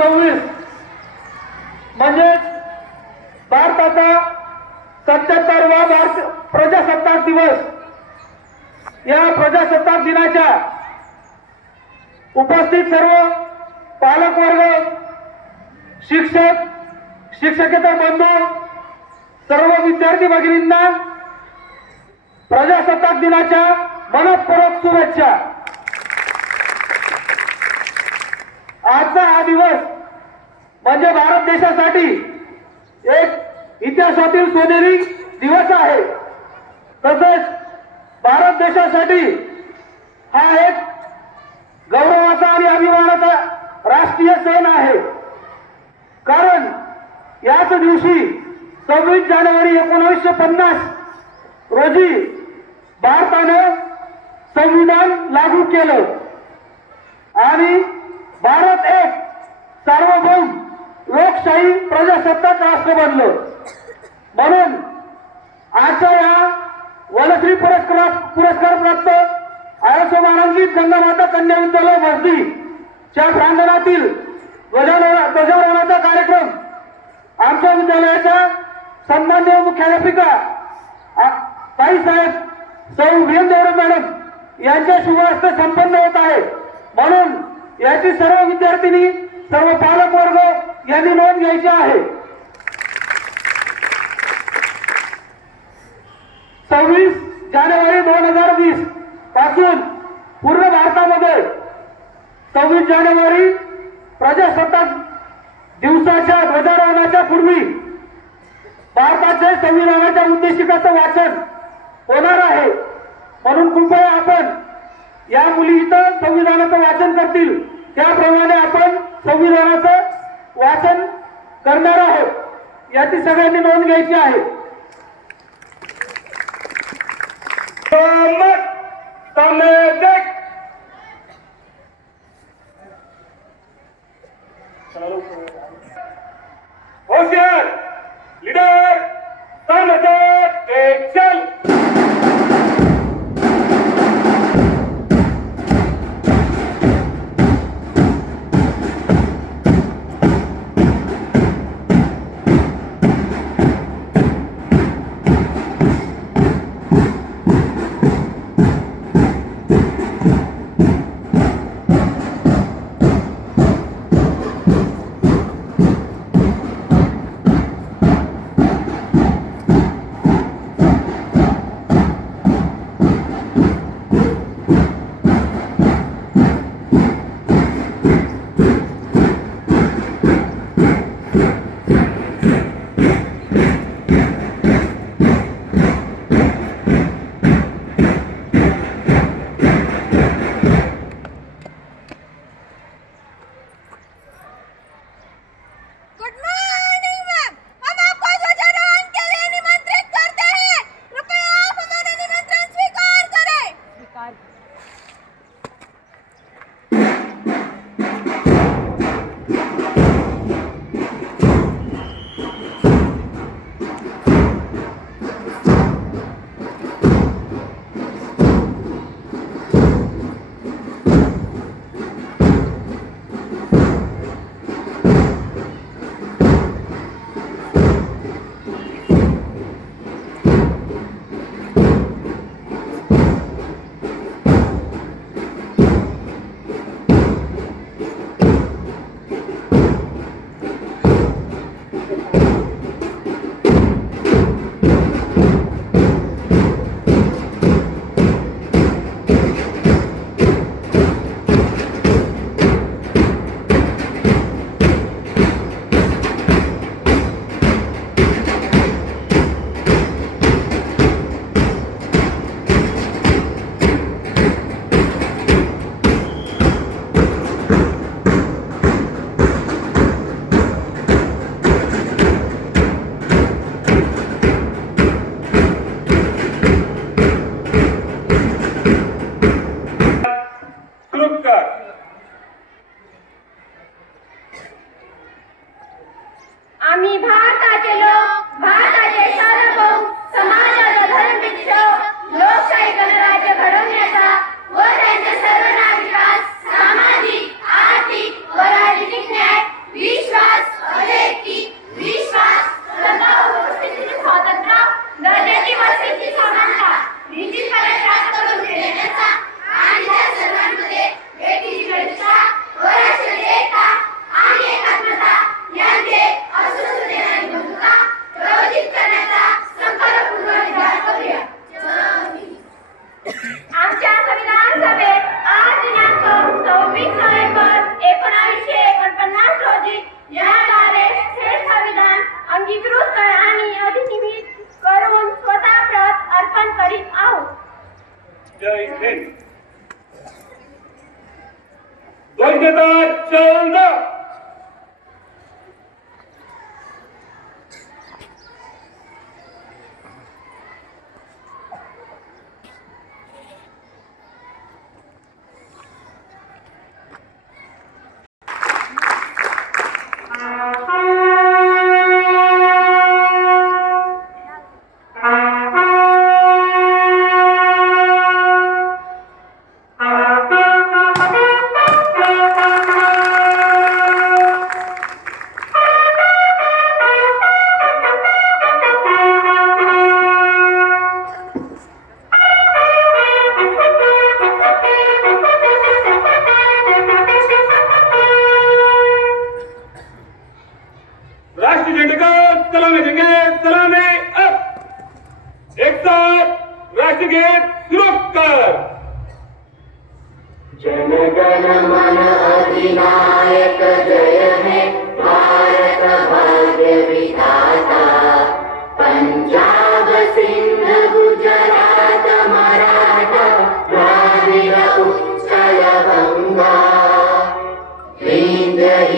2026 म्हणजे भारताचा 77वा प्रजासत्ताक दिवस। या प्रजासत्ताक दिनाच्या उपस्थित सर्व पालक वर्ग, शिक्षक, शिक्षकेतर बंधू, सर्व विद्यार्थी भगिनींना प्रजासत्ताक दिनाच्या मनपूर्वक शुभेच्छा। आजचा हा दिवस म्हणजे भारत देशासाठी एक इतिहासातील सोनेरी दिवस आहे। तसेच भारत देशासाठी हा एक गौरवाचा आणि अभिमानाचा राष्ट्रीय सण आहे। कारण याच दिवशी 26 जानेवारी 1950 रोजी भारताने संविधान लागू केलं आणि भारत एक सार्वभौम लोकशाही प्रजासत्ताक राष्ट्र बनलं। म्हणून आजच्या या वनश्री पुरस्कार प्राप्त आयसोमानांकित गंगामाता कन्या विद्यालय भरती च्या प्रांगणातील ध्वजारोहणाचा कार्यक्रम आमच्या विद्यालयाच्या सन्माननीय मुख्याध्यापिका ताईसाहेब सौ व्ही देवरे मॅडम यांच्या शुभ हस्ते संपन्न होत आहे। म्हणून याची सर्व विद्यार्थिनी, सर्व पालक वर्ग यांनी नोंद घ्यायची आहे। 26 जानेवारी 2020 पासून पूर्ण भारतामध्ये 26 जानेवारी प्रजासत्ताक दिवसाच्या ध्वजारोहणाच्या पूर्वी भारताच्या संविधानाच्या उद्देशिकेचं वाचन होणार आहे। म्हणून कृपया आपण या मुली इथं संविधानाचं वाचन करतील त्याप्रमाणे आपण संविधानाचं वाचन करणार आहोत। याची सगळ्यांनी नोंद घ्यायची आहे। होशियार लीडर समझ एक चल।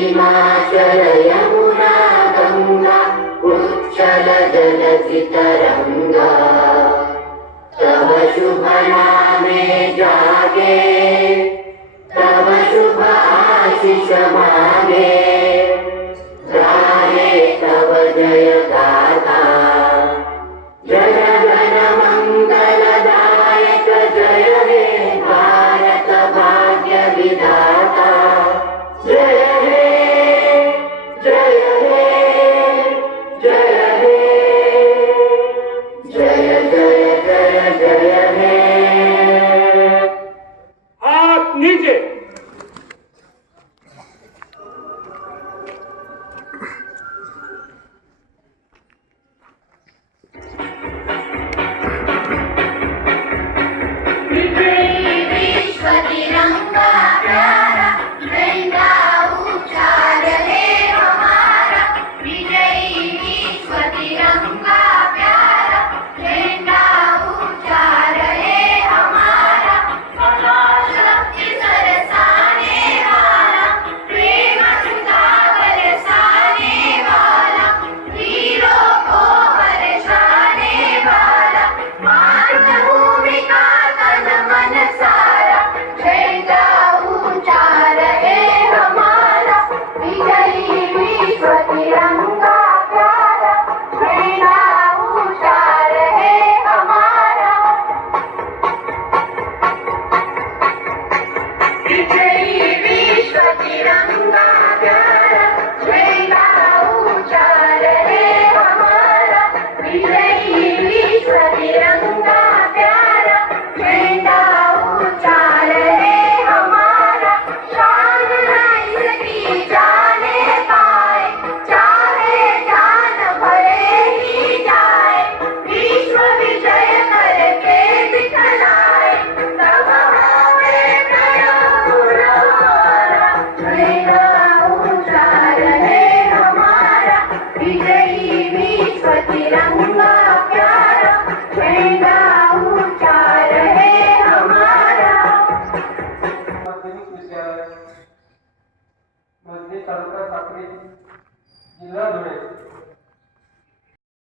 हिमाचल यमुना गंगा उच्छल जलधितरंगा तव शुभ नामे जागे तव शुभ आशीष मागे गाहे तव जय गाथा जय गण मंगलदायक जय हे भारत भाग्य विधाता जय हे जय हे जय हे जय जय जय जय हे हाथ नीचे। विजयी विश्व तिरंगा प्यारा झंडा उछाल है हमारा विजयी विश्व तिरंगा प्यारा झंडा उछाल है हमारा सदा शक्ति सरसाने वाला प्रेम सुधा बरसाने वाला वीरों को हर्षाने वाला मातृभूमि का तन मन सारा झंडा ऊंचा रहे हमारा विजयी विश्व तिरंगा प्यारा झंडा ऊंचा रहे हमारा विजयी विश्व तिरंगा प्यारा झंडा ऊंचा रहे हमारा विजयी विश्व तिरंगा प्यारा झंडा ऊंचा रहे हमारा शान नहीं सकी जाने पाए चाहे जान भले ही जाए विश्व विजय करके दिखलाए तब हमें प्रयोग हमारा झंडा ऊंचा रहे हमारा विजयी विश्व तिरंगा प्यारा झंडा ऊंचा रहे हमारा माध्यमिक विद्यालय मजनी तालुका साक्री जिल्हा धुळे